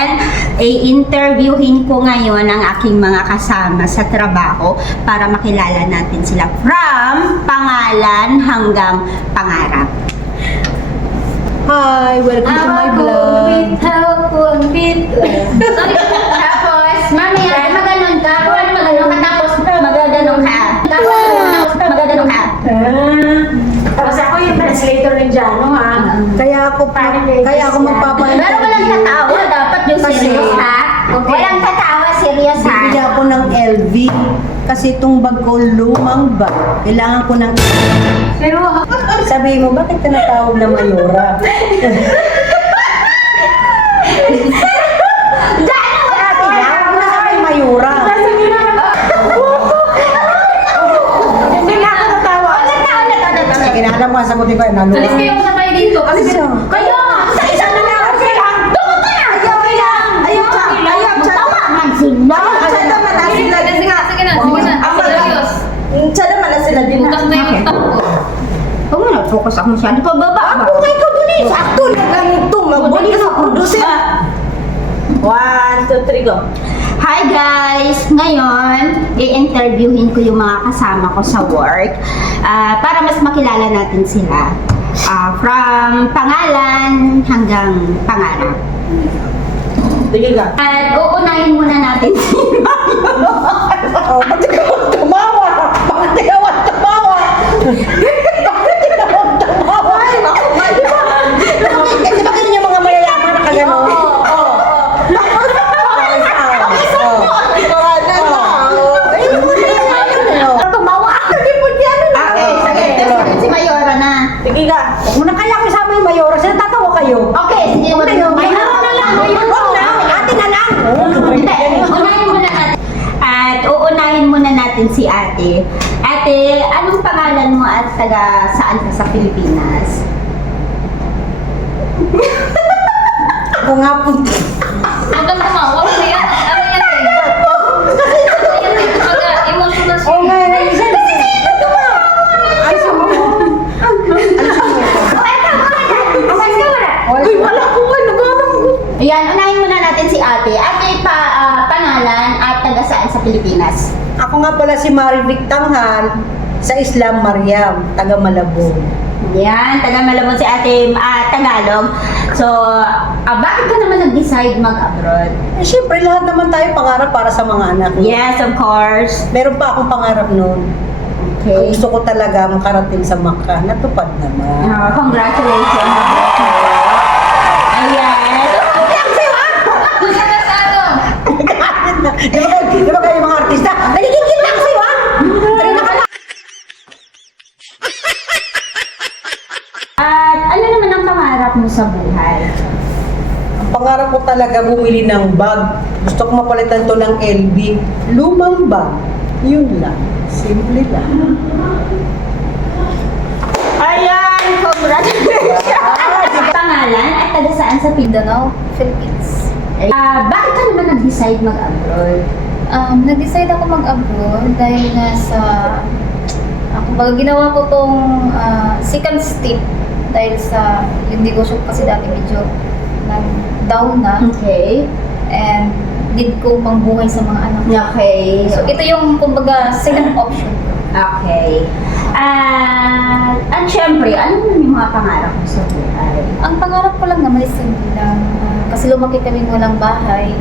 And i-interviewin ko ngayon ang aking mga kasama sa trabaho para makilala natin sila from pangalan hanggang pangarap. Hi, welcome to my vlog. Tapos, mamaya, maganon ka. Kung maganon ka, tapos magaganon ka. Magaganon ka. Tapos ako yung translator ng Jano, ha? Kaya ako magpapahintay. Pero walang tatawa, dapat yung serious, ha? Walang tatawa, serious, ha? Bibili ako ng LV. Kasi itong bag ko, lumang bag. Kailangan ko ng... Pero, Sabihin mo, bakit tinatawag na Mayora? Gano'n wala Ako na sabi Mayora. hindi na ako natawa. Sige na, alam mo, sagutin ko. Alis kayo sa kayo dito. Alis kayo. Kaya nga, sa isa na lang ako sila. Doon ka na! Ayaw magtawa man sila. Sige na. Serious. Siya naman na sila din. Bukas na yung stop ko. Huwag mo na-focus ako masyado. Pababa ba? Ako nga ikaw dun eh. Sakto na ganito. Magbalik ka sa producer. 1, 2, 3, go. Hi guys! Ngayon, i-interviewin ko yung mga kasama ko sa work para mas makilala natin sila. From pangalan hanggang pangarap. Sige ka. At uunahin muna natin si Oh, ba't ikaw tumawa? Bakit ikaw tumawa? Bakit ikaw tumawa? Ay, naku, ay, di ba? Kasi bakit yung mga mayayaman na kagano? Tumawa. Hindi po yan. Okay, sige. Si Mayora na. Sige ka. Muna kaya ako isama yung Mayora. Sila tatawa kayo. Okay, sige. Mayora na lang. Huwag na. Ate na lang. Hindi, unahin muna natin. At uunahin muna natin si ate. Ate, anong pangalan mo at taga saan ka sa Pilipinas? Ako nga po. Huwag kang tumawa. Ano yan? Ano yan eh? Ano yan eh? Kapag emotional siya. Oo nga, naisan. Alisan mo. Uy, wala ko. Nagalang ko. Ayan, unahin muna natin si ate. Ate, pangalan at taga saan sa Pilipinas? Ako nga pala si Marivic Tanghal sa Islam Mariam, taga Malabon. Yan, taga Malabon si ate Tagalog. So, bakit ka naman nag-decide mag-abroad? Eh, syempre, lahat naman tayo pangarap para sa mga anak. Yes, of course. Meron pa akong pangarap noon. Okay. Gusto ko talaga makarating sa Makkah. Natupad naman. Congratulations. Ayan. Di ba kayo mga artista? Nagigigil na ako sa'yo, ha? Tarina ka na. At ano naman ang pangarap mo sa buhay? Ang pangarap ko talaga bumili ng bag. Gusto ko mapalitan to ng LV. Lumang bag. Yun lang. Simple lang. Ayan, congratulations! Pangalan at taga saan sa Mindanao, Philippines. Bakit ka naman nag-decide mag-abroad? Nag-decide ako mag-abroad dahil nga sa kumbaga ginawa ko tong second step dahil sa yung negosyo ko kasi dati medyo down na Okay. and need ko pangbuhay sa mga anak ko. Okay. So ito yung kumbaga second option ko. Okay. At syempre, ano naman yung mga pangarap mo sa buhay? Ang pangarap ko lang naman is simple lang. Kasi lumaki kaming walang bahay.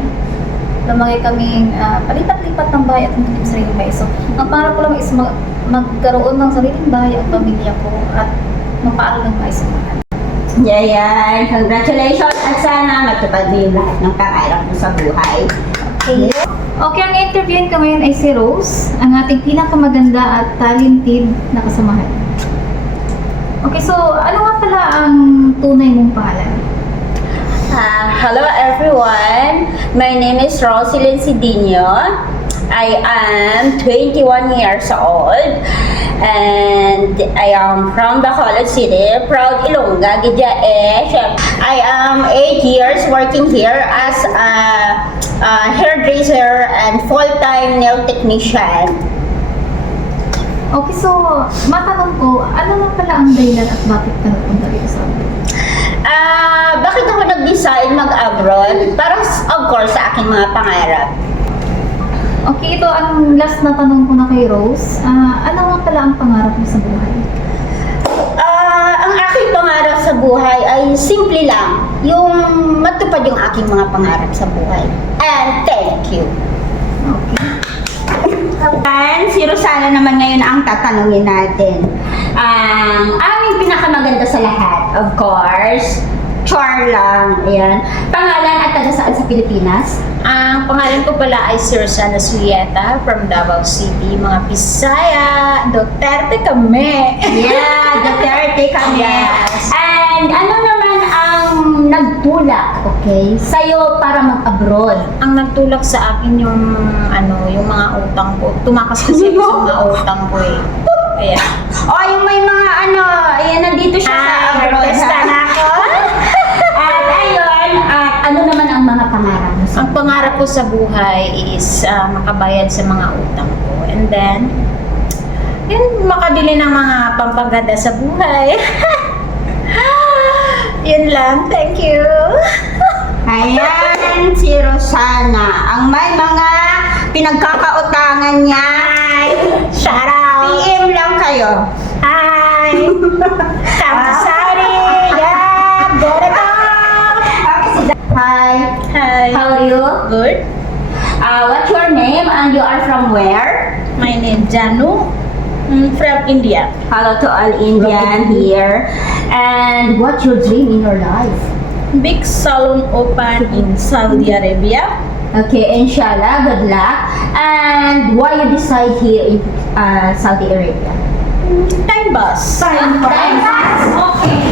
Lumaki kaming palipat-lipat ng bahay at hindi sariling bahay. So, ang pangarap ko lang is magkaroon ng sariling bahay ang pamilya ko at mapaaral ng maayos ang mga anak. Yan. Congratulations at sana matupad mo yung lahat ng pangarap mo sa buhay. Okay. Okay, ang interviewin ko ngayon ay si Rose, ang ating pinakamaganda at talented na kasamahan. Okay, so ano nga pala ang tunay mong pangalan? Hello everyone. My name is Roselyn Sidinho. I am 21 years old and I am from Bacolod City, proud Ilongga, Gidyae. I am 8 years working here as a hairdresser and full-time nail technician. Okay, so matanong ko, ano na pala ang dahilan at bakit ka nagpunta dito sa amin? Bakit ako nag-decide mag-abroad? Parang course, sa aking mga pangarap. Okay, ito ang last na tanong ko na kay Rose. Ano nga pala ang pangarap mo sa buhay? Ang aking pangarap sa buhay ay simple lang. Yung matupad yung aking mga pangarap sa buhay. And thank you. And si Rosana naman ngayon ang tatanungin natin. Ang aming pinakamaganda sa lahat, of course, char lang. Ayan. Pangalan at taga saan sa Pilipinas? Ang pangalan ko pala ay si Rosana Suyeta from Davao City, mga Bisaya, Duterte kami. Yeah, Duterte kami. Yes. And ano naman ang nagtulak, okay, sa'yo para mag-abroad? Ang nagtulak sa akin yung yung mga utang ko. Tumakas kasi ako sa mga utang ko eh. Kaya, O, yung may mga ayan, nandito siya sa abroad. protesta na ako. At ayun, at ano naman ang mga pangarap mo sa Ang pangarap ko sa buhay is makabayad sa mga utang ko. And then, yun, makabili ng mga pampaganda sa buhay. Yun lang. Thank you. Ayan, si Rosana. Ang may mga pinagkakautangan niya. Shout out. PM lang kayo. Hi. Kamsari. Yeah. Gordo. Hi, Hi. how are you? Good. What's your name and you are from where? My name Janu. From India. Hello to all Indian here. And what's your dream in your life? Big salon open in Saudi Arabia. Okay, inshallah, good luck. And why you decide here in Saudi Arabia? Time pass. Time pass. Okay.